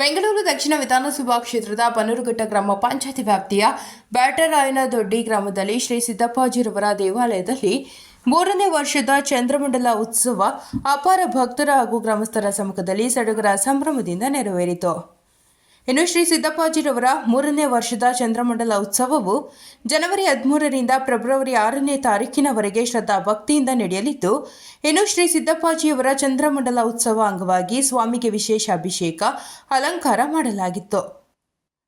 ಬೆಂಗಳೂರು ದಕ್ಷಿಣ ವಿಧಾನಸಭಾ ಕ್ಷೇತ್ರದ ಬನ್ನೂರುಘಟ್ಟ ಗ್ರಾಮ ಪಂಚಾಯತಿ ವ್ಯಾಪ್ತಿಯ ಬ್ಯಾಟರಾಯನದೊಡ್ಡಿ ಗ್ರಾಮದಲ್ಲಿ ಶ್ರೀ ಸಿದ್ದಪ್ಪಾಜಿರವರ ದೇವಾಲಯದಲ್ಲಿ 3ನೇ ವರ್ಷದ ಚಂದ್ರಮಂಡಲ ಉತ್ಸವ ಅಪಾರ ಭಕ್ತರ ಹಾಗೂ ಗ್ರಾಮಸ್ಥರ ಸಮ್ಮುಖದಲ್ಲಿ ಸಡಗರ ಸಂಭ್ರಮದಿಂದ ನೆರವೇರಿತು. ಇನ್ನು ಶ್ರೀ ಸಿದ್ದಪ್ಪಾಜಿರವರ 3ನೇ ವರ್ಷದ ಚಂದ್ರಮಂಡಲ ಉತ್ಸವವು ಜನವರಿ 13ರಿಂದ ಫೆಬ್ರವರಿ 6ನೇ ತಾರೀಕಿನವರೆಗೆ ಶ್ರದ್ಧಾ ಭಕ್ತಿಯಿಂದ ನಡೆಯಲಿದ್ದು, ಇನ್ನು ಶ್ರೀ ಸಿದ್ದಪ್ಪಾಜಿಯವರ ಚಂದ್ರಮಂಡಲ ಉತ್ಸವ ಅಂಗವಾಗಿ ಸ್ವಾಮಿಗೆ ವಿಶೇಷ ಅಭಿಷೇಕ, ಅಲಂಕಾರ ಮಾಡಲಾಗಿತ್ತು.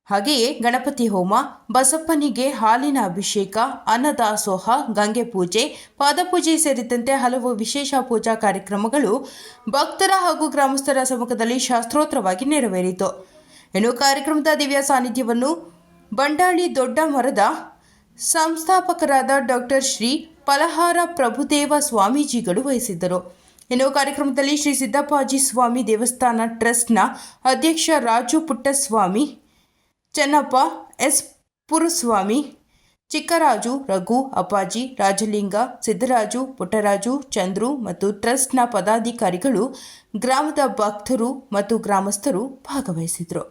ಹಾಗೆಯೇ ಗಣಪತಿ ಹೋಮ, ಬಸಪ್ಪನಿಗೆ ಹಾಲಿನ ಅಭಿಷೇಕ, ಅನ್ನದಾಸೋಹ, ಗಂಗೆ ಪೂಜೆ, ಪಾದಪೂಜೆ ಸೇರಿದಂತೆ ಹಲವು ವಿಶೇಷ ಪೂಜಾ ಕಾರ್ಯಕ್ರಮಗಳು ಭಕ್ತರ ಹಾಗೂ ಗ್ರಾಮಸ್ಥರ ಸಮ್ಮುಖದಲ್ಲಿ ಶಾಸ್ತ್ರೋತ್ರವಾಗಿ ನೆರವೇರಿತು. ಇನ್ನು ಕಾರ್ಯಕ್ರಮದ ದಿವ್ಯ ಸಾನ್ನಿಧ್ಯವನ್ನು ಬಂಡಾಳಿ ದೊಡ್ಡ ಮರದ ಸಂಸ್ಥಾಪಕರಾದ ಡಾಕ್ಟರ್ ಶ್ರೀ ಫಲಹಾರ ಪ್ರಭುದೇವ ಸ್ವಾಮೀಜಿಗಳು ವಹಿಸಿದ್ದರು. ಇನ್ನು ಕಾರ್ಯಕ್ರಮದಲ್ಲಿ ಶ್ರೀ ಸಿದ್ದಪ್ಪಾಜಿ ಸ್ವಾಮಿ ದೇವಸ್ಥಾನ ಟ್ರಸ್ಟ್ನ ಅಧ್ಯಕ್ಷ ರಾಜು ಪುಟ್ಟಸ್ವಾಮಿ, ಚೆನ್ನಪ್ಪ, ಎಸ್ ಪುರಸ್ವಾಮಿ, ಚಿಕ್ಕರಾಜು, ರಘು, ಅಪ್ಪಾಜಿ, ರಾಜಲಿಂಗ, ಸಿದ್ದರಾಜು, ಪುಟ್ಟರಾಜು, ಚಂದ್ರು ಮತ್ತು ಟ್ರಸ್ಟ್ನ ಪದಾಧಿಕಾರಿಗಳು, ಗ್ರಾಮದ ಭಕ್ತರು ಮತ್ತು ಗ್ರಾಮಸ್ಥರು ಭಾಗವಹಿಸಿದರು.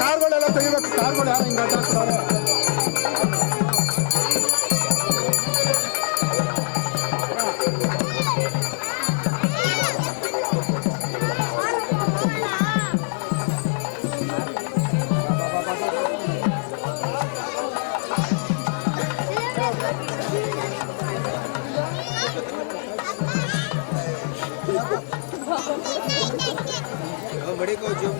ಕಾರ್ಗಳೆಲ್ಲ ತೆಗಿಬೇಕು. ಕಾರ್ಗಳು ಯಾರು ಹಿಂಗೆ ಅಡ್ಡಾಡ್ತಾರೆ? बड़े को जो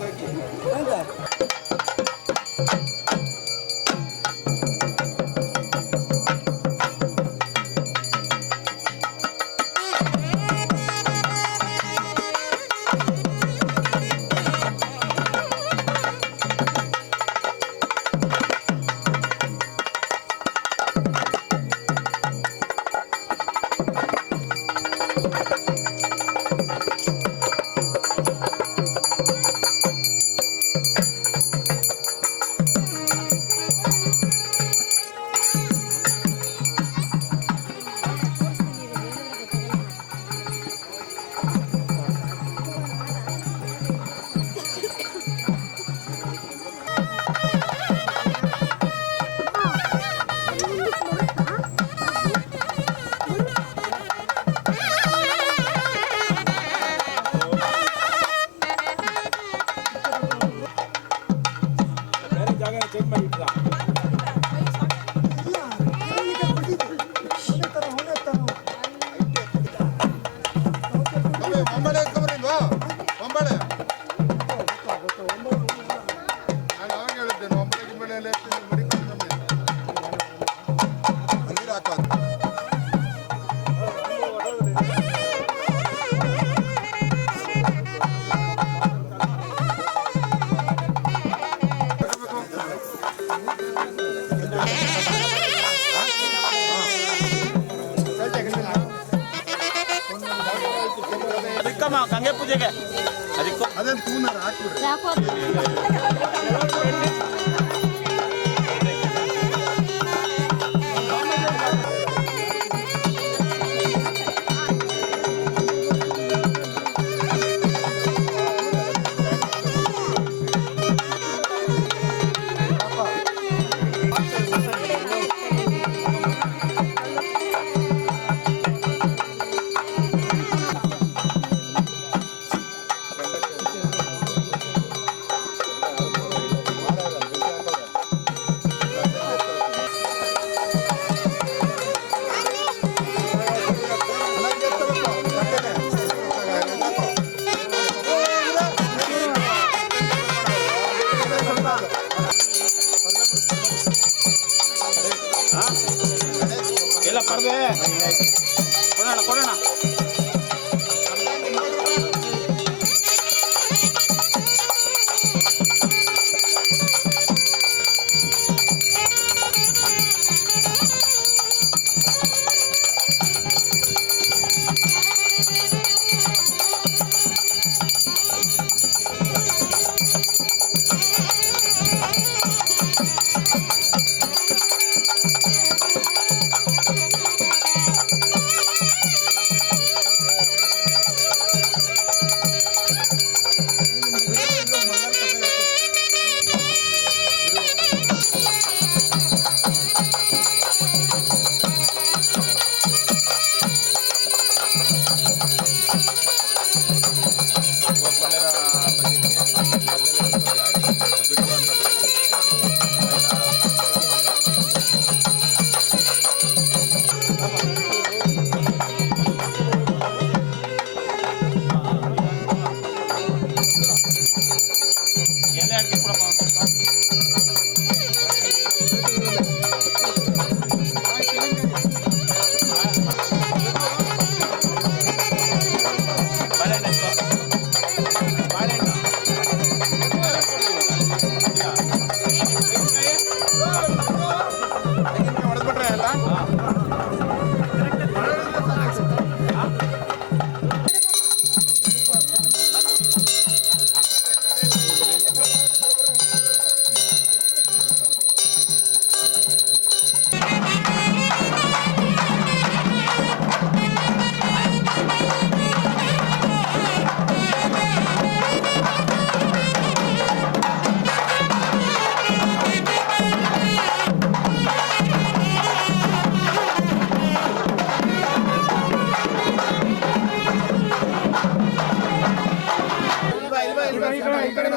ಗಂಗೆ ಪೂಜೆಗೆ ಅದಕ್ಕೂ ಅದನ್ನು ತೂನಾರ ಹಾಕ್ಬಿಡ್ರಿ.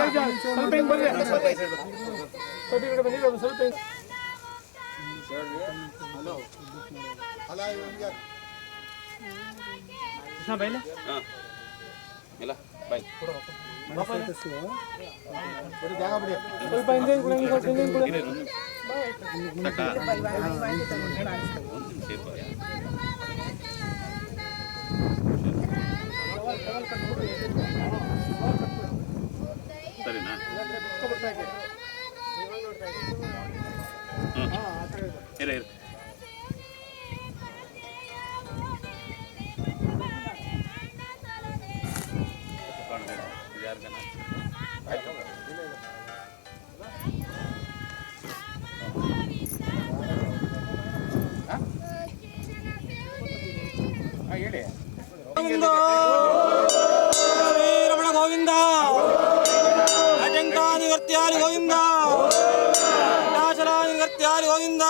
ಸ್ವಲ್ಪ ಹಿಂಗ್ ಬರ್ರಿ ಸ್ವಲ್ಪ ಈ ಕಡೆ ಬನ್ನಿ ಸ್ವಲ್ಪ ಹಿಂಗ್ ಹಲೋ ಅಲ್ಲ ಇವಂಗೆ ಕೃಷ್ಣ ಬೈಲೆ ಇಲ್ಲ ಬೈ ಬಿಡಿ ಜಾಗ ಬಿಡಿ ಸ್ವಲ್ಪ ಹಿಂದೆ ಕೂಡ ಸ್ವಲ್ಪ ಹಿಂದೆ ಕೂಡ ಸರಿನಾ ಇರ ಹೇಳಿ ಗೋವಿಂದ ಶ್ರೀರಮಣ ಗೋವಿಂದ ಅಜಂತಾ ನಿವರ್ತ್ಯಾರಿ ಗೋವಿಂದ ನಾಶರಾ ನಿವರ್ತ್ಯಾರಿ ಗೋವಿಂದ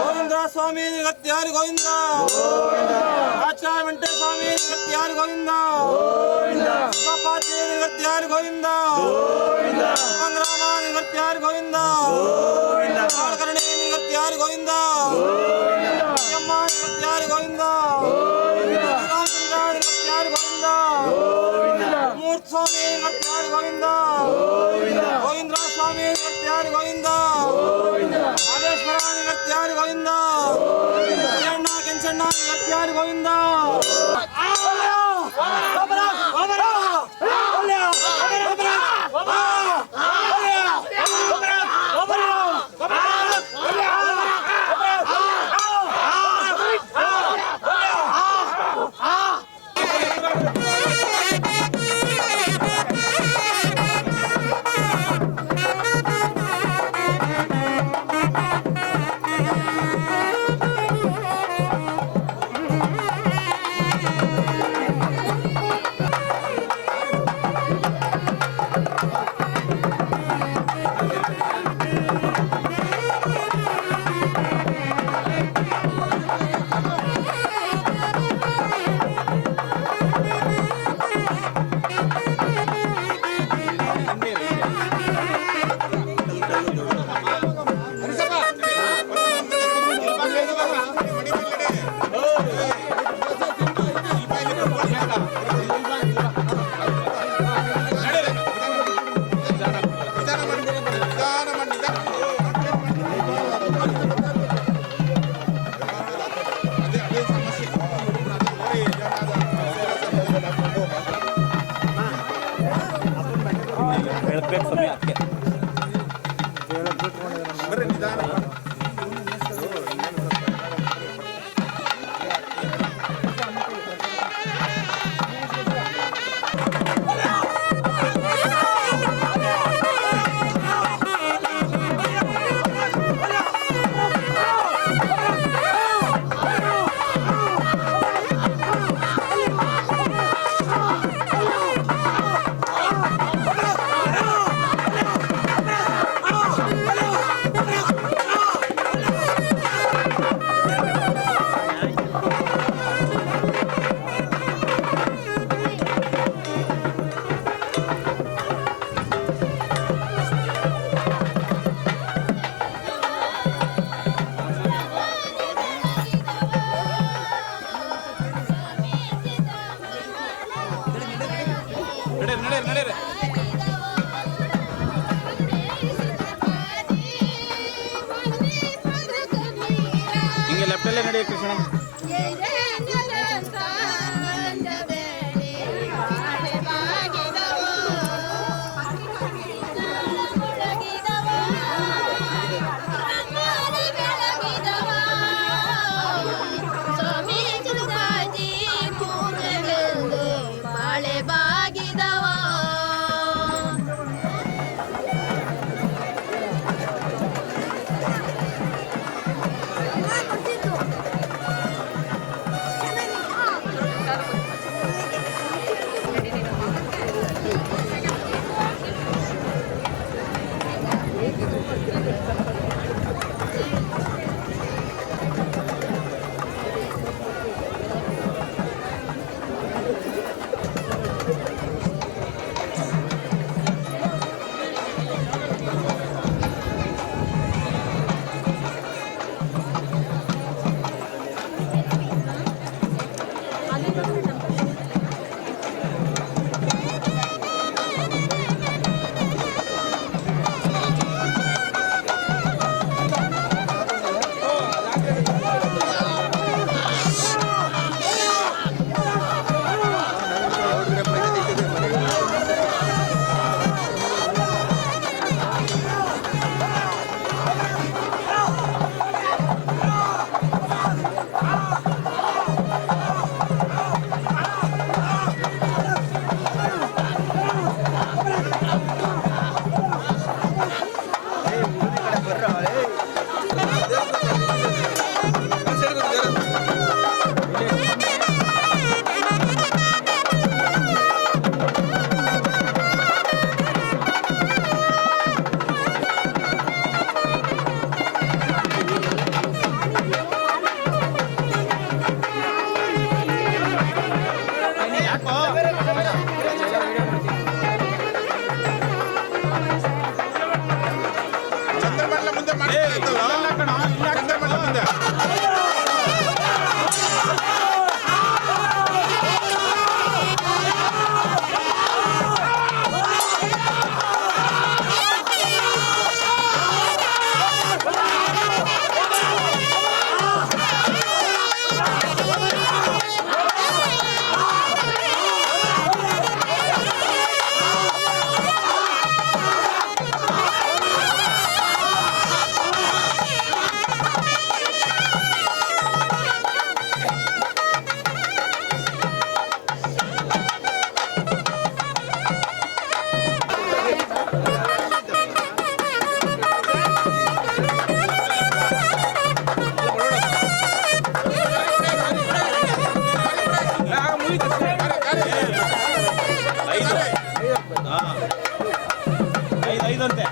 ಗೋವಿಂದ ಸ್ವಾಮಿ ನಿವರ್ತ್ಯಾರಿ ಗೋವಿಂದ ಆಚಾರ್ಯ ವೆಂಕಟೇಶ ಸ್ವಾಮಿ ನಿವರ್ತ್ಯಾರಿ ಗೋವಿಂದ ಪಾಪಾಚಿ ನಿವರ್ತ್ಯಾರಿ ಗೋವಿಂದ ಸಂಗ್ರಾಮ ನಿವರ್ತ್ಯಾರಿ ಗೋವಿಂದ ಕಾಳಕರ್ಣಿ ನಿವರ್ತ್ಯಾರಿ ಗೋವಿಂದ ಅಮ್ಮ ನಿವರ್ತ್ಯಾರಿ ಗೋವಿಂದ ರಾಮಚಂದ್ರ ನಿವರ್ತ್ಯಾರಿ ಗೋವಿಂದ ಮೂರ್ತಿ ಸ್ವಾಮಿ ನಿವರ್ತ್ಯಾರಿ ಗೋವಿಂದ ಗೋವಿಂದ್ರ ಸ್ವಾಮಿ ನಿವರ್ತ್ಯಾರಿ ಗೋವಿಂದ ಮಾದೇಶ್ವರ ನಿವರ್ತ್ಯಾರಿ ಗೋವಿಂದ ಅಣ್ಣ ಕೆಂಚಣ್ಣ ನಿವರ್ತ್ಯಾರಿ ಗೋವಿಂದ ಚಂದ್ರಮಂಡಲ ಮುಂದೆ ಚಂದ್ರಮಂಡಲ ಮುಂದೆ ಐದಂತೆ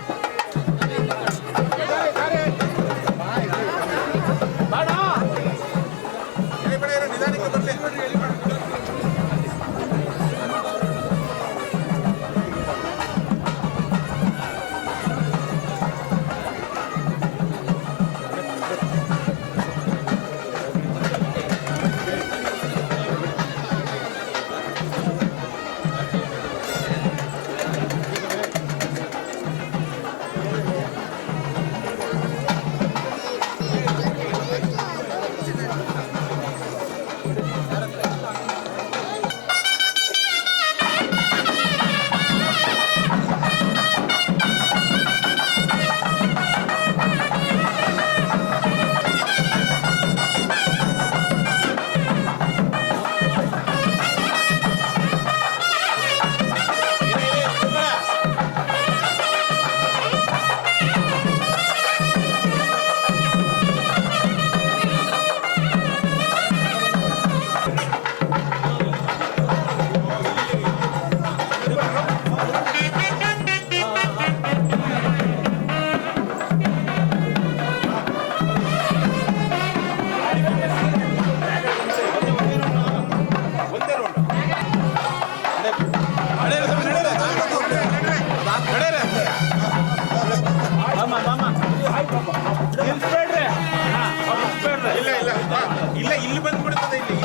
ಇಲ್ಲ ಇಲ್ಲಿ ಬಂದ್ಬಿಡ್ತದೆ ಇಲ್ಲಿ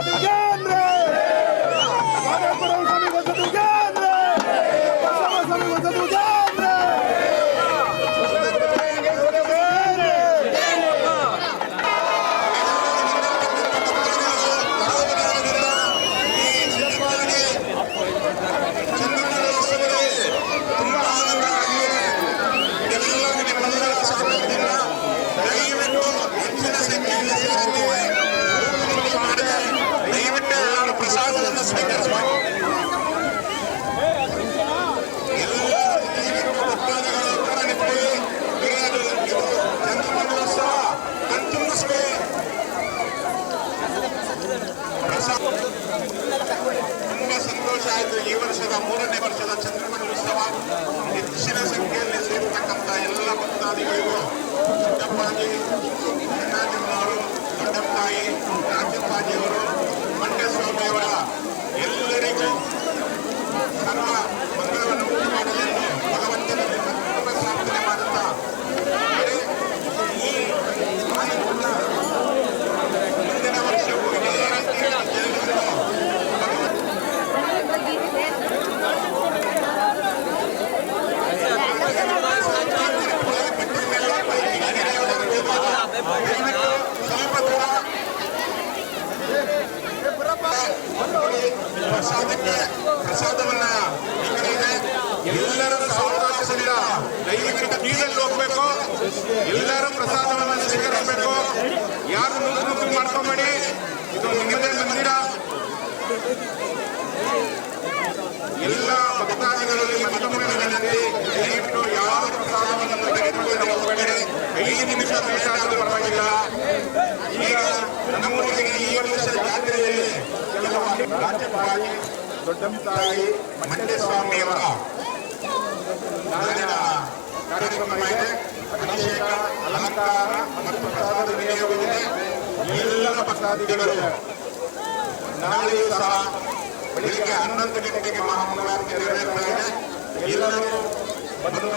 ಗದ್ದುಗೆ ಅಂದ್ರೆ ಮಾದೇಶ್ವರ ಸ್ವಾಮಿ ಗದ್ದುಗೆ ಅಂದ್ರೆ ಬಸವ ಸ್ವಾಮಿ ಗದ್ದುಗೆ ಅಂದ್ರೆ ಪ್ರಸಾದವನ್ನು ಸ್ವೀಕರಿಸಬೇಕು. ತುಂಬಾ ಸಂತೋಷ ಆಯಿತು. ಈ ವರ್ಷದ 3ನೇ ವರ್ಷದ ಚಂದ್ರಮಂಡಲೋತ್ಸವ ಹೆಚ್ಚಿನ ಸಂಖ್ಯೆಯಲ್ಲಿ ಸೇರ್ತಕ್ಕಂಥ ಎಲ್ಲ ಭಕ್ತಾದಿಗಳಿಗೂ ಸಿದ್ದಪ್ಪಾಜಿ, ಅಣ್ಣಾಜಿಯವರು, ದೊಡ್ಡಪ್ಪಾಯಿ, ರಾಜಪ್ಪಾಜಿಯವರು, ಮಂಡ್ಯಸ್ವಾಮಿಯವರ ಎಲ್ಲರಿಗೂ ಸರ್ವ ಮಂಗಳವನ್ನು ಉಂಟು ಮಾಡಲೆಂದು ಭಗವಂತನಲ್ಲಿ ಮತ್ತೊಮ್ಮೆ ಪ್ರಾರ್ಥನೆ ಮಾಡುತ್ತಾ ಈ ಮಾಯನ್ನ ಮುಂದಿನ ವರ್ಷವೂ ಇದೇ ರೀತಿ ಜರುಗಿಸಲು ಪ್ರಸಾದವನ್ನ ಈ ಕಡೆ ಇದೆ. ಎಲ್ಲರೂ ಸಾವಕಾಶದಿಂದ ದೈವಿಕ ನೀರಲ್ಲಿ ಹೋಗ್ಬೇಕು. ಎಲ್ಲರೂ ಪ್ರಸಾದವನ್ನ ಸ್ವೀಕರಿಸಬೇಕು. ಯಾರು ನುಗ್ಗು ಮಾಡ್ಕೊಂಬೇಡಿ. ಇದು ನಿಮ್ಮದೇ ಮಂದಿರ. ಎಲ್ಲ ಭಕ್ತಾದಿಗಳಲ್ಲಿ ಮತ್ತೊಮ್ಮೆ ವಿನಂತಿ, ದಯವಿಟ್ಟು ಯಾವ ಪ್ರಸಾದವನ್ನು ತೆಗೆದುಕೊಂಡು ಹೋಗಬೇಡಿ. 5 ನಿಮಿಷ ಲೇಟ್ ಆದರೂ ಪರವಾಗಿಲ್ಲ. ಈಗ ನಮ್ಮೂರಿಗೆ ಈ ವರ್ಷದ ಜಾತ್ರೆಯಲ್ಲಿ ಕೆಲವು ರಾಜ್ಯಪಾಲಿ, ದೊಡ್ಡಪ್ಪಾಯಿ, ಮಂಡ್ಯಸ್ವಾಮಿಯವರ ನಾಳಿನ ಕಾರ್ಯಕ್ರಮ ಇದೆ. ಅಭಿಷೇಕ, ಅಲಂಕಾರ ಮತ್ತು ಪ್ರಸಾದ ವಿನಿಯೋಗವಿದೆ. ಎಲ್ಲ ಭಕ್ತಾದಿಗಳು ನಾಳೆಯೂ ಸಹ ಬೆಳಿಗ್ಗೆ 11 ಗಂಟೆಗೆ ಮಹಾಮಂಗಳಾರತಿ ನೆರವೇರ್ತಾ ಇದೆ. ಎಲ್ಲರೂ ಬಂದು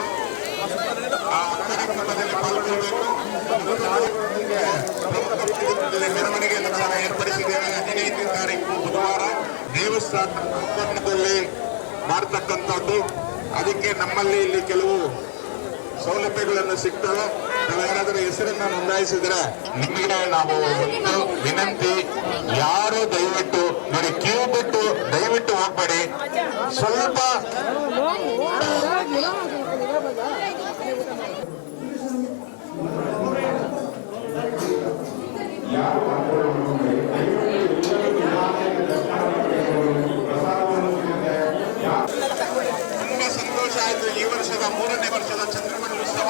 ಆ ಕಾರ್ಯಕ್ರಮದಲ್ಲಿ ಪಾಲ್ಗೊಳ್ಳಬೇಕು. ಮೆರವಣಿಗೆಯನ್ನು ಸಹ ಏರ್ಪಡಿಸಿದ್ದೇವೆ. 15ನೇ ತಾರೀಕು ಬುಧವಾರ ದೇವಸ್ಥಾನ ಆವರಣದಲ್ಲಿ ಮಾಡತಕ್ಕಂಥದ್ದು. ಅದಕ್ಕೆ ನಮ್ಮಲ್ಲಿ ಇಲ್ಲಿ ಕೆಲವು ಸೌಲಭ್ಯಗಳನ್ನು ಸಿಗ್ತವೆ. ನಾವು ಯಾರಾದರೂ ಹೆಸರನ್ನ ನೋಂದಾಯಿಸಿದ್ರೆ ನಿಮಗೆ ನಾವು ಒಂದು ವಿನಂತಿ, ಯಾರು ದಯವಿಟ್ಟು ನೋಡಿ ಕ್ಯೂ ಬಿಟ್ಟು ದಯವಿಟ್ಟು ಹೋಗ್ಬೇಡಿ. ಸ್ವಲ್ಪ ತುಂಬಾ ಸಂತೋಷ ಆಯಿತು. ಈ ವರ್ಷದ 3ನೇ ವರ್ಷದ ಚಂದ್ರಮಂಡಲೋತ್ಸವ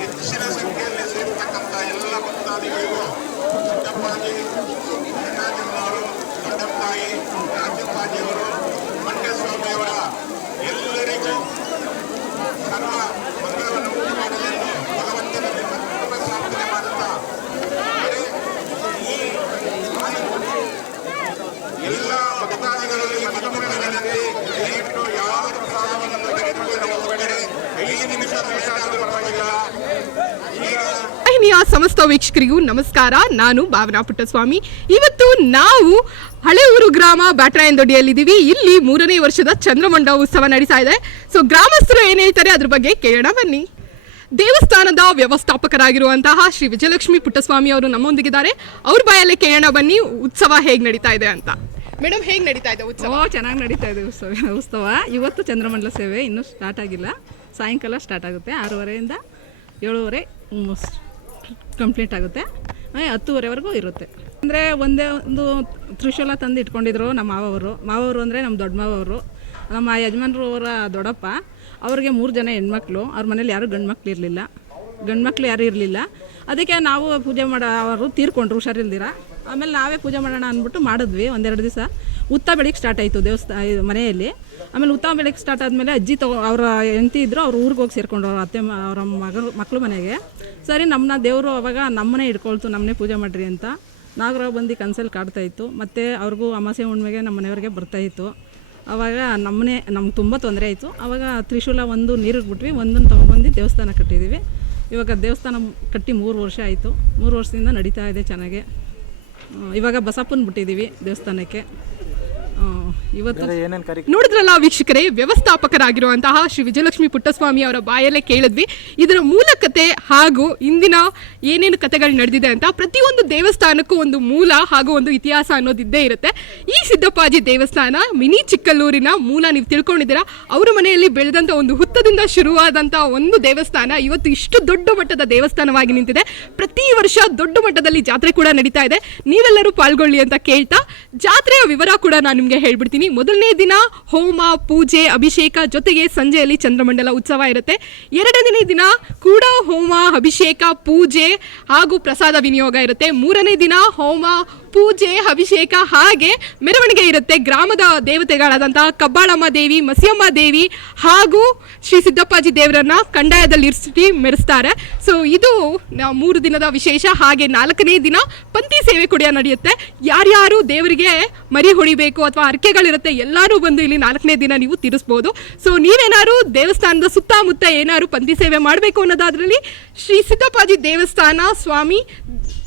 ಹೆಚ್ಚಿನ ಸಂಖ್ಯೆಯಲ್ಲಿ ಸೇರ್ತಕ್ಕಂಥ ಎಲ್ಲ ಭಕ್ತಾದಿಗಳಿಗೂ ಸಿದ್ದಪ್ಪಾಜಿ, ಅಣ್ಣಾಜಿಯವರು, ದೊಡ್ಡಪ್ಪಾಯಿ, ರಾಜಪ್ಪಾಜಿಯವರು, ಮಂಡ್ಯಸ್ವಾಮಿಯವರ ಎಲ್ಲರಿಗೂ ಸರ್ವ ಮಂಗಳವನ್ನು ಉಂಟು ಮಾಡಲೆಂದು ಭಗವಂತನಲ್ಲಿ ಮತ್ತೊಮ್ಮೆ ಪ್ರಾರ್ಥನೆ ಮಾಡುತ್ತಾ ಈ ಎಲ್ಲ ಭಕ್ತಾದಿಗಳಲ್ಲಿ ಮತ್ತೊಮ್ಮೆ ವಿನಂತಿ, ದಯವಿಟ್ಟು ಯಾವ ಪ್ರಸಾದವನ್ನು ತೆಗೆದುಕೊಂಡು ಹೋಗಬೇಡಿ. 5 ನಿಮಿಷ ಲೇಟ್ ಆದರೂ ಪರವಾಗಿಲ್ಲ. ಈಗ ವಾಹಿನಿಯ ಸಮಸ್ತ ವೀಕ್ಷಕರಿಗೂ ನಮಸ್ಕಾರ. ನಾನು ಭಾವನಾ ಪುಟ್ಟಸ್ವಾಮಿ. ಇವತ್ತು ನಾವು ಹಳೆ ಊರು ಗ್ರಾಮ ಬ್ಯಾಟರಾಯನದೊಡ್ಡಿಯಲ್ಲಿದ್ದೀವಿ. ಇಲ್ಲಿ 3ನೇ ವರ್ಷದ ಚಂದ್ರಮಂಡ ಉತ್ಸವ ನಡೀತಾ ಇದೆ. ಸೊ ಗ್ರಾಮಸ್ಥರು ಏನು ಹೇಳ್ತಾರೆ ಅದ್ರ ಬಗ್ಗೆ ಕೇಳೋಣ ಬನ್ನಿ. ದೇವಸ್ಥಾನದ ವ್ಯವಸ್ಥಾಪಕರಾಗಿರುವಂತಹ ಶ್ರೀ ವಿಜಯಲಕ್ಷ್ಮಿ ಪುಟ್ಟಸ್ವಾಮಿ ಅವರು ನಮ್ಮೊಂದಿಗಿದ್ದಾರೆ. ಅವ್ರ ಬಾಯಲ್ಲೇ ಕೇಳೋಣ ಬನ್ನಿ ಉತ್ಸವ ಹೇಗೆ ನಡೀತಾ ಇದೆ ಅಂತ. ಮೇಡಮ್, ಹೇಗೆ ನಡೀತಾ ಇದೆ ಉತ್ಸವ? ಚೆನ್ನಾಗಿ ನಡೀತಾ ಇದೆ ಉತ್ಸವ. ಇವತ್ತು ಚಂದ್ರಮಂಡಲ ಸೇವೆ ಇನ್ನೂ ಸ್ಟಾರ್ಟ್ ಆಗಿಲ್ಲ. ಸಾಯಂಕಾಲ ಸ್ಟಾರ್ಟ್ ಆಗುತ್ತೆ. 6:30ಯಿಂದ 7:30 ಕಂಪ್ಲೀಟ್ ಆಗುತ್ತೆ. 10:30ವರೆಗೂ ಇರುತ್ತೆ. ಅಂದರೆ ಒಂದೇ ಒಂದು ತ್ರಿಶೂಲ ತಂದು ಇಟ್ಕೊಂಡಿದ್ರು ನಮ್ಮ ಮಾವವರು ಅಂದರೆ ನಮ್ಮ ದೊಡ್ಡ ಮಾವವರು. ನಮ್ಮ ಯಜಮಾನ್ರು ಅವರ ದೊಡ್ಡಪ್ಪ ಅವ್ರಿಗೆ 3 ಜನ ಹೆಣ್ಮಕ್ಳು. ಅವ್ರ ಮನೇಲಿ ಯಾರೂ ಗಂಡು ಮಕ್ಳು ಯಾರೂ ಇರಲಿಲ್ಲ. ಅದಕ್ಕೆ ನಾವು ಪೂಜೆ ಅವರು ತೀರ್ಕೊಂಡ್ರು ಹುಷಾರಿಲ್ದಿರ. ಆಮೇಲೆ ನಾವೇ ಪೂಜೆ ಮಾಡೋಣ ಅಂದ್ಬಿಟ್ಟು ಮಾಡಿದ್ವಿ. 1-2 ದಿವಸ ಉತ್ತ ಬೆಳಿಗ್ಗೆ ಸ್ಟಾರ್ಟ್ ಆಯಿತು ಮನೆಯಲ್ಲಿ. ಆಮೇಲೆ ಉತ್ತ ಬೆಳಿಗ್ಗೆ ಸ್ಟಾರ್ಟ್ ಆದಮೇಲೆ ಅಜ್ಜಿ ಅವರ ಹೆಂಡತಿ ಇದ್ದರು, ಅವ್ರು ಊರಿಗೆ ಹೋಗಿ ಸೇರ್ಕೊಂಡ್ರು ಅತ್ತೆ ಅವರ ಮಕ್ಕಳು ಮನೆಗೆ. ಸರಿ, ನಮ್ಮನ್ನ ದೇವರು ಅವಾಗ ನಮ್ಮನೆ ಇಟ್ಕೊಳ್ತು, ನಮ್ಮನೆ ಪೂಜೆ ಮಾಡಿರಿ ಅಂತ ನಾಗರಾವ್ ಬಂದು ಕನ್ಸಲ್ಲಿ ಕಾಡ್ತಾಯಿತ್ತು. ಮತ್ತು ಅವ್ರಿಗೂ ಅಮಾಸೆ ಹುಣ್ಣಿಮೆಗೆ ನಮ್ಮ ಮನೆಯವ್ರಿಗೆ ಬರ್ತಾಯಿತ್ತು. ಆವಾಗ ನಮ್ಗೆ ತುಂಬ ತೊಂದರೆ ಆಯಿತು. ಆವಾಗ ತ್ರಿಶೂಲ ಒಂದು ನೀರಿಗೆ ಬಿಟ್ವಿ, ಒಂದನ್ನು ತೊಗೊಬಂದು ದೇವಸ್ಥಾನ ಕಟ್ಟಿದ್ದೀವಿ. ಇವಾಗ ದೇವಸ್ಥಾನ ಕಟ್ಟಿ 3 ವರ್ಷ ಆಯಿತು. 3 ವರ್ಷದಿಂದ ನಡೀತಾ ಇದೆ ಚೆನ್ನಾಗೆ. ಇವಾಗ ಬಸಪ್ಪನ ಬಿಟ್ಟಿದ್ದೀವಿ ದೇವಸ್ಥಾನಕ್ಕೆ. ಇವತ್ತು ಏನೇನು ಕರಿ ನೋಡಿದ್ರಲ್ಲ ವೀಕ್ಷಕರೇ, ವ್ಯವಸ್ಥಾಪಕರಾಗಿರುವಂತಹ ಶ್ರೀ ವಿಜಯಲಕ್ಷ್ಮಿ ಪುಟ್ಟಸ್ವಾಮಿ ಅವರ ಬಾಯಲ್ಲೇ ಕೇಳಿದ್ವಿ ಇದರ ಮೂಲ ಕತೆ ಹಾಗೂ ಇಂದಿನ ಏನೇನು ಕತೆಗಳು ನಡೆದಿದೆ ಅಂತ. ಪ್ರತಿಯೊಂದು ದೇವಸ್ಥಾನಕ್ಕೂ ಒಂದು ಮೂಲ ಹಾಗೂ ಒಂದು ಇತಿಹಾಸ ಅನ್ನೋದಿದ್ದೇ ಇರುತ್ತೆ. ಈ ಸಿದ್ದಪ್ಪಾಜಿ ದೇವಸ್ಥಾನ ಮಿನಿ ಚಿಕ್ಕಲ್ಲೂರಿನ ಮೂಲ ನೀವು ತಿಳ್ಕೊಂಡಿದ್ದೀರಾ. ಅವರ ಮನೆಯಲ್ಲಿ ಬೆಳೆದಂಥ ಒಂದು ಹುತ್ತದಿಂದ ಶುರುವಾದಂಥ ಒಂದು ದೇವಸ್ಥಾನ ಇವತ್ತು ಇಷ್ಟು ದೊಡ್ಡ ಮಟ್ಟದ ದೇವಸ್ಥಾನವಾಗಿ ನಿಂತಿದೆ. ಪ್ರತಿ ವರ್ಷ ದೊಡ್ಡ ಮಟ್ಟದಲ್ಲಿ ಜಾತ್ರೆ ಕೂಡ ನಡೀತಾ ಇದೆ. ನೀವೆಲ್ಲರೂ ಪಾಲ್ಗೊಳ್ಳಿ ಅಂತ ಕೇಳ್ತಾ ಜಾತ್ರೆಯ ವಿವರ ಕೂಡ ನಾನು ನಿಮಗೆ ಹೇಳ್ಬಿಡ್ತೀನಿ. ಮೊದಲನೇ ದಿನ ಹೋಮ, ಪೂಜೆ, ಅಭಿಷೇಕ ಜೊತೆಗೆ ಸಂಜೆಯಲ್ಲಿ ಚಂದ್ರಮಂಡಲ ಉತ್ಸವ ಇರುತ್ತೆ. ಎರಡನೇ ದಿನ ಕೂಡ ಹೋಮ, ಅಭಿಷೇಕ, ಪೂಜೆ ಹಾಗೂ ಪ್ರಸಾದ ವಿನಿಯೋಗ ಇರುತ್ತೆ. ಮೂರನೇ ದಿನ ಹೋಮ, ಪೂಜೆ, ಅಭಿಷೇಕ ಹಾಗೆ ಮೆರವಣಿಗೆ ಇರುತ್ತೆ. ಗ್ರಾಮದ ದೇವತೆಗಳಾದಂತಹ ಕಬ್ಬಾಳಮ್ಮ ದೇವಿ, ಮಸಿಯಮ್ಮ ದೇವಿ ಹಾಗೂ ಶ್ರೀ ಸಿದ್ದಪ್ಪಾಜಿ ದೇವರನ್ನ ಕಂದಾಯದಲ್ಲಿ ಇರಿಸಿ ಮೆರೆಸ್ತಾರೆ. ಸೊ ಇದು 3 ದಿನದ ವಿಶೇಷ. ಹಾಗೆ 4ನೇ ದಿನ ಪಂಥಿ ಸೇವೆ ಕೂಡ ನಡೆಯುತ್ತೆ. ಯಾರ್ಯಾರು ದೇವರಿಗೆ ಮರಿ ಹೊಡಿಬೇಕು ಅಥವಾ ಅರ್ಕೆಗಳಿರುತ್ತೆ ಎಲ್ಲರೂ ಬಂದು ಇಲ್ಲಿ 4ನೇ ದಿನ ನೀವು ತೀರಿಸ್ಬೋದು. ಸೊ ನೀವೇನಾದ್ರು ದೇವಸ್ಥಾನದ ಸುತ್ತಮುತ್ತ ಏನಾದ್ರು ಪಂಥಿ ಸೇವೆ ಮಾಡಬೇಕು ಅನ್ನೋದಾದ್ರಲ್ಲಿ ಶ್ರೀ ಸಿದ್ದಪ್ಪಾಜಿ ದೇವಸ್ಥಾನ ಸ್ವಾಮಿ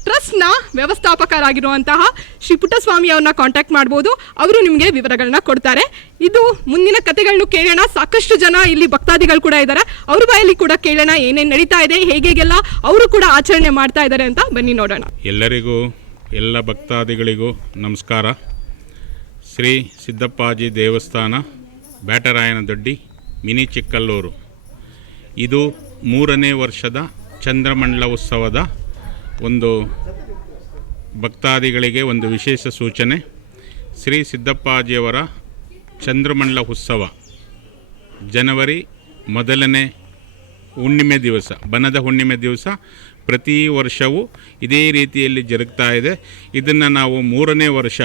ಟ್ರಸ್ಟ್ನ ವ್ಯವಸ್ಥಾಪಕರಾಗಿರುವಂತಹ ಶ್ರೀ ಪುಟ್ಟಸ್ವಾಮಿ ಅವ್ರನ್ನ ಕಾಂಟ್ಯಾಕ್ಟ್ ಮಾಡ್ಬೋದು. ಅವರು ನಿಮಗೆ ವಿವರಗಳನ್ನ ಕೊಡ್ತಾರೆ. ಇದು ಮುಂದಿನ ಕಥೆಗಳನ್ನು ಕೇಳೋಣ. ಸಾಕಷ್ಟು ಜನ ಇಲ್ಲಿ ಭಕ್ತಾದಿಗಳು ಕೂಡ ಇದ್ದಾರೆ. ಅವ್ರ ಬಾಯಲ್ಲಿ ಕೂಡ ಕೇಳೋಣ ಏನೇನು ನಡೀತಾ ಇದೆ, ಹೇಗೆಲ್ಲ ಅವರು ಕೂಡ ಆಚರಣೆ ಮಾಡ್ತಾ ಇದ್ದಾರೆ ಅಂತ. ಬನ್ನಿ ನೋಡೋಣ. ಎಲ್ಲರಿಗೂ, ಎಲ್ಲ ಭಕ್ತಾದಿಗಳಿಗೂ ನಮಸ್ಕಾರ. ಶ್ರೀ ಸಿದ್ದಪ್ಪಾಜಿ ದೇವಸ್ಥಾನ, ಬ್ಯಾಟರಾಯನದೊಡ್ಡಿ, ಮಿನಿ ಚಿಕ್ಕಲ್ಲೂರು. ಇದು 3ನೇ ವರ್ಷದ ಚಂದ್ರಮಂಡಲ ಉತ್ಸವದ ಒಂದು ಭಕ್ತಾದಿಗಳಿಗೆ ಒಂದು ವಿಶೇಷ ಸೂಚನೆ. ಶ್ರೀ ಸಿದ್ದಪ್ಪಾಜಿಯವರ ಚಂದ್ರಮಂಡಲ ಉತ್ಸವ ಜನವರಿ 1ನೇ ಹುಣ್ಣಿಮೆ ದಿವಸ, ಬನದ ಹುಣ್ಣಿಮೆ ದಿವಸ ಪ್ರತಿ ವರ್ಷವೂ ಇದೇ ರೀತಿಯಲ್ಲಿ ಜರುಗ್ತಾ ಇದೆ. ಇದನ್ನು ನಾವು 3ನೇ ವರ್ಷ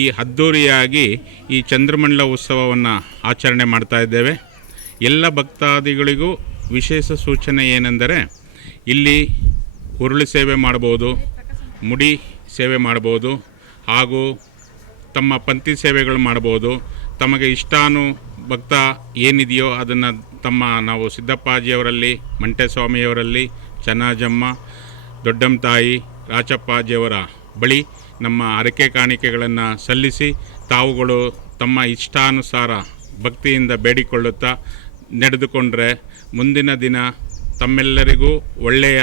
ಈ ಅದ್ದೂರಿಯಾಗಿ ಈ ಚಂದ್ರಮಂಡಲ ಉತ್ಸವವನ್ನು ಆಚರಣೆ ಮಾಡ್ತಾ ಇದ್ದೇವೆ. ಎಲ್ಲ ಭಕ್ತಾದಿಗಳಿಗೂ ವಿಶೇಷ ಸೂಚನೆ ಏನೆಂದರೆ, ಇಲ್ಲಿ ಉರುಳು ಸೇವೆ ಮಾಡ್ಬೋದು, ಮುಡಿ ಸೇವೆ ಮಾಡ್ಬೋದು, ಹಾಗೂ ತಮ್ಮ ಪಂಥಿ ಸೇವೆಗಳು ಮಾಡ್ಬೋದು. ತಮಗೆ ಇಷ್ಟಾನು ಭಕ್ತ ಏನಿದೆಯೋ ಅದನ್ನು ನಾವು ಸಿದ್ದಪ್ಪಾಜಿಯವರಲ್ಲಿ, ಮಂಟೆಸ್ವಾಮಿಯವರಲ್ಲಿ, ಚೆನ್ನಾಜಮ್ಮ, ದೊಡ್ಡಮ್ಮ ತಾಯಿ, ರಾಚಪ್ಪಾಜಿಯವರ ಬಳಿ ನಮ್ಮ ಹರಕೆ ಕಾಣಿಕೆಗಳನ್ನು ಸಲ್ಲಿಸಿ ತಾವುಗಳು ತಮ್ಮ ಇಷ್ಟಾನುಸಾರ ಭಕ್ತಿಯಿಂದ ಬೇಡಿಕೊಳ್ಳುತ್ತಾ ನಡೆದುಕೊಂಡ್ರೆ ಮುಂದಿನ ದಿನ ತಮ್ಮೆಲ್ಲರಿಗೂ ಒಳ್ಳೆಯ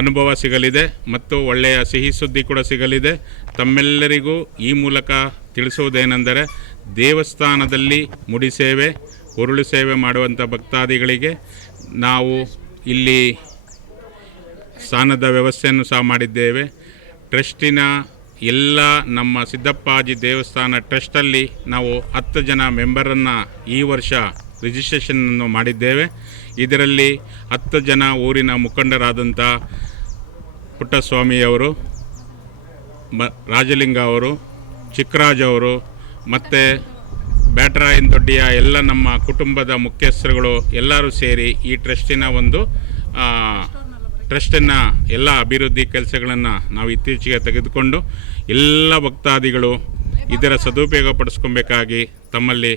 ಅನುಭವ ಸಿಗಲಿದೆ ಮತ್ತು ಒಳ್ಳೆಯ ಸಿಹಿ ಸುದ್ದಿ ಕೂಡ ಸಿಗಲಿದೆ. ತಮ್ಮೆಲ್ಲರಿಗೂ ಈ ಮೂಲಕ ತಿಳಿಸುವುದೇನೆಂದರೆ, ದೇವಸ್ಥಾನದಲ್ಲಿ ಮುಡಿ ಸೇವೆ, ಉರುಳು ಸೇವೆ ಮಾಡುವಂಥ ಭಕ್ತಾದಿಗಳಿಗೆ ನಾವು ಇಲ್ಲಿ ಸ್ನಾನದ ವ್ಯವಸ್ಥೆಯನ್ನು ಸಹ ಮಾಡಿದ್ದೇವೆ. ಟ್ರಸ್ಟಿನ ಎಲ್ಲ ನಮ್ಮ ಸಿದ್ದಪ್ಪಾಜಿ ದೇವಸ್ಥಾನ ಟ್ರಸ್ಟಲ್ಲಿ ನಾವು 10 ಜನ ಮೆಂಬರನ್ನು ಈ ವರ್ಷ ರಿಜಿಸ್ಟ್ರೇಷನನ್ನು ಮಾಡಿದ್ದೇವೆ. ಇದರಲ್ಲಿ 10 ಜನ ಊರಿನ ಮುಖಂಡರಾದಂಥ ಪುಟ್ಟಸ್ವಾಮಿಯವರು, ರಾಜಲಿಂಗ ಅವರು, ಚಿಕ್ಕರಾಜ್ ಅವರು ಮತ್ತು ಬ್ಯಾಟರಾಯನದೊಡ್ಡಿಯ ಎಲ್ಲ ನಮ್ಮ ಕುಟುಂಬದ ಮುಖ್ಯಸ್ಥರುಗಳು ಎಲ್ಲರೂ ಸೇರಿ ಈ ಟ್ರಸ್ಟಿನ ಎಲ್ಲ ಅಭಿವೃದ್ಧಿ ಕೆಲಸಗಳನ್ನು ನಾವು ಇತ್ತೀಚೆಗೆ ತೆಗೆದುಕೊಂಡು ಎಲ್ಲ ಭಕ್ತಾದಿಗಳು ಇದರ ಸದುಪಯೋಗ ಪಡಿಸ್ಕೊಬೇಕಾಗಿ ತಮ್ಮಲ್ಲಿ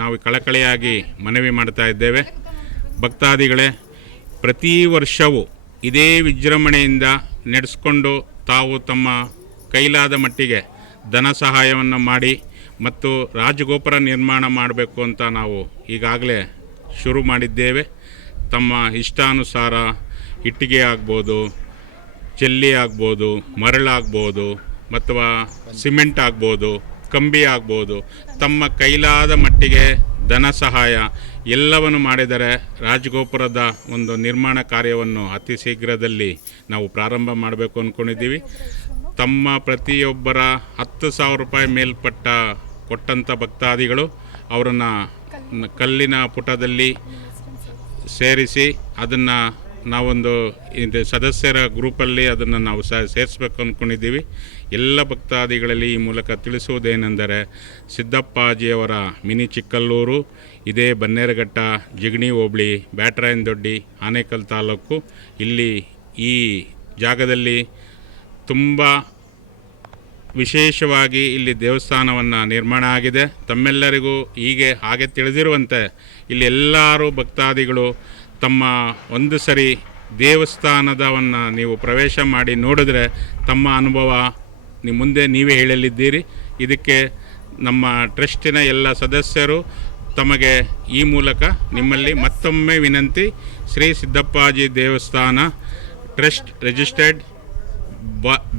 ನಾವು ಕಳಕಳಿಯಾಗಿ ಮನವಿ ಮಾಡ್ತಾ ಇದ್ದೇವೆ. ಭಕ್ತಾದಿಗಳೇ, ಪ್ರತಿ ವರ್ಷವೂ ಇದೇ ವಿಜೃಂಭಣೆಯಿಂದ ನಡೆಸ್ಕೊಂಡು ತಾವು ತಮ್ಮ ಕೈಲಾದ ಮಟ್ಟಿಗೆ ಧನ ಸಹಾಯವನ್ನು ಮಾಡಿ ಮತ್ತು ರಾಜಗೋಪುರ ನಿರ್ಮಾಣ ಮಾಡಬೇಕು ಅಂತ ನಾವು ಈಗಾಗಲೇ ಶುರು ಮಾಡಿದ್ದೇವೆ. ತಮ್ಮ ಇಷ್ಟಾನುಸಾರ ಇಟ್ಟಿಗೆ ಆಗ್ಬೋದು, ಜಲ್ಲಿ ಆಗ್ಬೋದು, ಮರಳಾಗ್ಬೋದು, ಅಥವಾ ಸಿಮೆಂಟ್ ಆಗ್ಬೋದು, ಕಂಬಿ ಆಗ್ಬೋದು, ತಮ್ಮ ಕೈಲಾದ ಮಟ್ಟಿಗೆ ಧನ ಸಹಾಯ ಎಲ್ಲವನ್ನು ಮಾಡಿದರೆ ರಾಜಗೋಪುರದ ಒಂದು ನಿರ್ಮಾಣ ಕಾರ್ಯವನ್ನು ಅತಿ ಶೀಘ್ರದಲ್ಲಿ ನಾವು ಪ್ರಾರಂಭ ಮಾಡಬೇಕು ಅಂದ್ಕೊಂಡಿದ್ದೀವಿ. ತಮ್ಮ ಪ್ರತಿಯೊಬ್ಬರ 10,000 ರೂಪಾಯಿ ಮೇಲ್ಪಟ್ಟ ಕೊಟ್ಟಂಥ ಭಕ್ತಾದಿಗಳು ಅವರನ್ನು ಕಲ್ಲಿನ ಪುಟದಲ್ಲಿ ಸೇರಿಸಿ ಅದನ್ನು ನಾವೊಂದು ಸದಸ್ಯರ ಗ್ರೂಪಲ್ಲಿ ಅದನ್ನು ನಾವು ಸೇರಿಸ್ಬೇಕು ಅಂದ್ಕೊಂಡಿದ್ದೀವಿ. ಎಲ್ಲ ಭಕ್ತಾದಿಗಳಲ್ಲಿ ಈ ಮೂಲಕ ತಿಳಿಸುವುದೇನೆಂದರೆ, ಸಿದ್ದಪ್ಪಾಜಿಯವರ ಮಿನಿ ಚಿಕ್ಕಲ್ಲೂರು, ಇದೇ ಬನ್ನೇರಘಟ್ಟ, ಜಿಗಣಿ ಹೋಬಳಿ, ಬ್ಯಾಟರಾಯನದೊಡ್ಡಿ, ಆನೇಕಲ್ ತಾಲೂಕು. ಇಲ್ಲಿ ಈ ಜಾಗದಲ್ಲಿ ತುಂಬ ವಿಶೇಷವಾಗಿ ಇಲ್ಲಿ ದೇವಸ್ಥಾನವನ್ನು ನಿರ್ಮಾಣ ಆಗಿದೆ. ತಮ್ಮೆಲ್ಲರಿಗೂ ಹಾಗೆ ತಿಳಿದಿರುವಂತೆ ಇಲ್ಲಿ ಎಲ್ಲರೂ ಭಕ್ತಾದಿಗಳು ತಮ್ಮ ಒಂದು ಸರಿ ದೇವಸ್ಥಾನದವನ್ನು ನೀವು ಪ್ರವೇಶ ಮಾಡಿ ನೋಡಿದ್ರೆ ತಮ್ಮ ಅನುಭವ ಮುಂದೆ ನೀವೇ ಹೇಳಲಿದ್ದೀರಿ. ಇದಕ್ಕೆ ನಮ್ಮ ಟ್ರಸ್ಟಿನ ಎಲ್ಲ ಸದಸ್ಯರು ತಮಗೆ ಈ ಮೂಲಕ ನಿಮ್ಮಲ್ಲಿ ಮತ್ತೊಮ್ಮೆ ವಿನಂತಿ, ಶ್ರೀ ಸಿದ್ದಪ್ಪಾಜಿ ದೇವಸ್ಥಾನ ಟ್ರಸ್ಟ್ ರಿಜಿಸ್ಟರ್ಡ್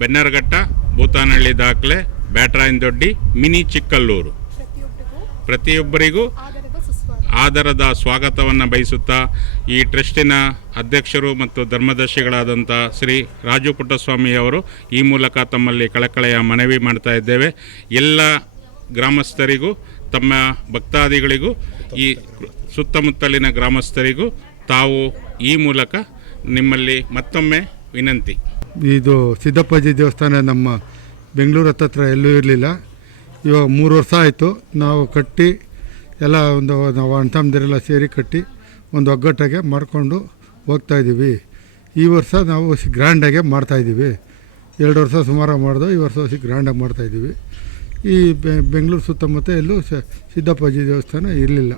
ಬೆನ್ನರಘಟ್ಟ, ಭೂತಾನಹಳ್ಳಿ ದಾಖಲೆ, ಬ್ಯಾಟರಾಯನದೊಡ್ಡಿ, ಮಿನಿ ಚಿಕ್ಕಲ್ಲೂರು. ಪ್ರತಿಯೊಬ್ಬರಿಗೂ ಆದರದ ಸ್ವಾಗತವನ್ನು ಬಯಸುತ್ತಾ ಈ ಟ್ರಸ್ಟಿನ ಅಧ್ಯಕ್ಷರು ಮತ್ತು ಧರ್ಮದರ್ಶಿಗಳಾದಂಥ ಶ್ರೀ ರಾಜು ಪುಟ್ಟಸ್ವಾಮಿಯವರು ಈ ಮೂಲಕ ತಮ್ಮಲ್ಲಿ ಕಳಕಳೆಯ ಮನವಿ ಮಾಡ್ತಾ ಇದ್ದೇವೆ. ಎಲ್ಲ ಗ್ರಾಮಸ್ಥರಿಗೂ, ತಮ್ಮ ಭಕ್ತಾದಿಗಳಿಗೂ, ಈ ಸುತ್ತಮುತ್ತಲಿನ ಗ್ರಾಮಸ್ಥರಿಗೂ ತಾವು ಈ ಮೂಲಕ ನಿಮ್ಮಲ್ಲಿ ಮತ್ತೊಮ್ಮೆ ವಿನಂತಿ. ಇದು ಸಿದ್ದಪ್ಪಾಜಿ ದೇವಸ್ಥಾನ ನಮ್ಮ ಬೆಂಗಳೂರು ಹತ್ತತ್ರ ಎಲ್ಲೂ ಇರಲಿಲ್ಲ. ಇವಾಗ 3 ವರ್ಷ ಆಯಿತು ನಾವು ಕಟ್ಟಿ, ಎಲ್ಲ ನಾವು ಅಣ್ಣ ತಮ್ಮದಿರೆಲ್ಲ ಸೇರಿ ಕಟ್ಟಿ ಒಂದು ಒಗ್ಗಟ್ಟಾಗೆ ಮಾಡಿಕೊಂಡು ಹೋಗ್ತಾಯಿದ್ದೀವಿ. ಈ ವರ್ಷ ನಾವು ಗ್ರ್ಯಾಂಡಾಗೆ ಮಾಡ್ತಾಯಿದ್ದೀವಿ. 2 ವರ್ಷ ಸುಮಾರು ಮಾಡಿದೋ, ಈ ವರ್ಷ ಗ್ರ್ಯಾಂಡಾಗಿ ಮಾಡ್ತಾಯಿದ್ದೀವಿ. ಈ ಬೆಂಗಳೂರು ಸುತ್ತಮುತ್ತ ಎಲ್ಲೂ ಸಿದ್ದಪ್ಪಾಜಿ ದೇವಸ್ಥಾನ ಇರಲಿಲ್ಲ.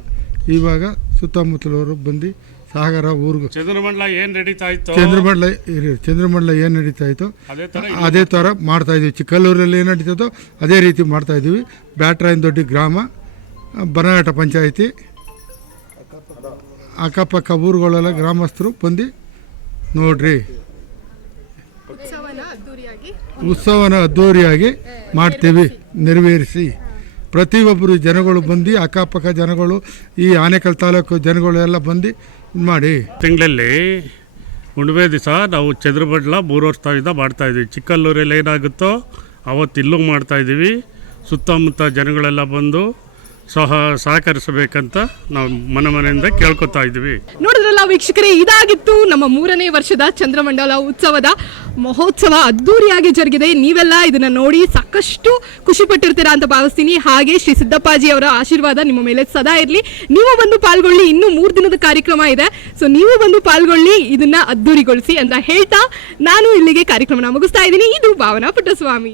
ಇವಾಗ ಸುತ್ತಮುತ್ತಲವರು ಬಂದು ಸಾಗರ ಊರಿಗೆ ಚಂದ್ರಮಂಡಲ ಏನು ನಡೀತಾ ಇತ್ತು, ಚಂದ್ರಮಂಡಲ ಏನು ನಡೀತಾ ಇತ್ತು ಅದೇ ಥರ ಮಾಡ್ತಾಯಿದ್ದೀವಿ. ಚಿಕ್ಕಲ್ಲೂರಲ್ಲಿ ಏನು ನಡೀತದೋ ಅದೇ ರೀತಿ ಮಾಡ್ತಾಯಿದ್ದೀವಿ. ಬ್ಯಾಟರಾಯನದೊಡ್ಡಿ ಗ್ರಾಮ, ಬನಘಟ್ಟ ಪಂಚಾಯಿತಿ, ಅಕ್ಕಪಕ್ಕ ಊರುಗಳೆಲ್ಲ ಗ್ರಾಮಸ್ಥರು ಬಂದು ನೋಡ್ರಿ, ಉತ್ಸವನ ಅದ್ದೂರಿಯಾಗಿ ಮಾಡ್ತೀವಿ. ನೆರವೇರಿಸಿ ಪ್ರತಿಯೊಬ್ಬರು ಜನಗಳು ಬಂದು, ಅಕ್ಕಪಕ್ಕ ಜನಗಳು, ಈ ಆನೇಕಲ್ ತಾಲೂಕು ಜನಗಳು ಎಲ್ಲ ಬಂದು ಮಾಡಿ. ತಿಂಗಳಲ್ಲಿ ಹುಣ್ಣಿಮೆ ದಿವಸ ನಾವು ಚಂದ್ರಮಂಡಲ 3 ವರ್ಷದಿಂದ ಮಾಡ್ತಾಯಿದ್ವಿ. ಚಿಕ್ಕಲ್ಲೂರಲ್ಲಿ ಏನಾಗುತ್ತೋ ಅವತ್ತು ಇಲ್ಲೂ ಮಾಡ್ತಾಯಿದ್ದೀವಿ. ಸುತ್ತಮುತ್ತ ಜನಗಳೆಲ್ಲ ಬಂದು ಸಹಕರಿಸಬೇಕಂತ ನಾವು ಮನೆಯಿಂದ ಕೇಳ್ಕೊತಾ ಇದ್ದೀವಿ. ನೋಡಿದ್ರಲ್ಲ ವೀಕ್ಷಕರೇ, ಇದಾಗಿತ್ತು ನಮ್ಮ 3ನೇ ವರ್ಷದ ಚಂದ್ರಮಂಡಲ ಉತ್ಸವದ ಮಹೋತ್ಸವ. ಅದ್ದೂರಿಯಾಗಿ ಜರುಗಿದೆ. ನೀವೆಲ್ಲ ಇದನ್ನ ನೋಡಿ ಸಾಕಷ್ಟು ಖುಷಿ ಪಟ್ಟಿರ್ತೀರಾ ಅಂತ ಭಾವಿಸ್ತೀನಿ. ಹಾಗೆ ಶ್ರೀ ಸಿದ್ದಪ್ಪಾಜಿ ಅವರ ಆಶೀರ್ವಾದ ನಿಮ್ಮ ಮೇಲೆ ಸದಾ ಇರಲಿ. ನೀವು ಬಂದು ಪಾಲ್ಗೊಳ್ಳಿ. ಇನ್ನೂ 3 ದಿನದ ಕಾರ್ಯಕ್ರಮ ಇದೆ. ಸೊ ನೀವು ಬಂದು ಪಾಲ್ಗೊಳ್ಳಿ, ಇದನ್ನ ಅದ್ದೂರಿಗೊಳಿಸಿ ಅಂತ ಹೇಳ್ತಾ ನಾನು ಇಲ್ಲಿಗೆ ಕಾರ್ಯಕ್ರಮನ ಮುಗಿಸ್ತಾ ಇದ್ದೀನಿ. ಇದು ಭಾವನಾ ಪುಟ್ಟಸ್ವಾಮಿ.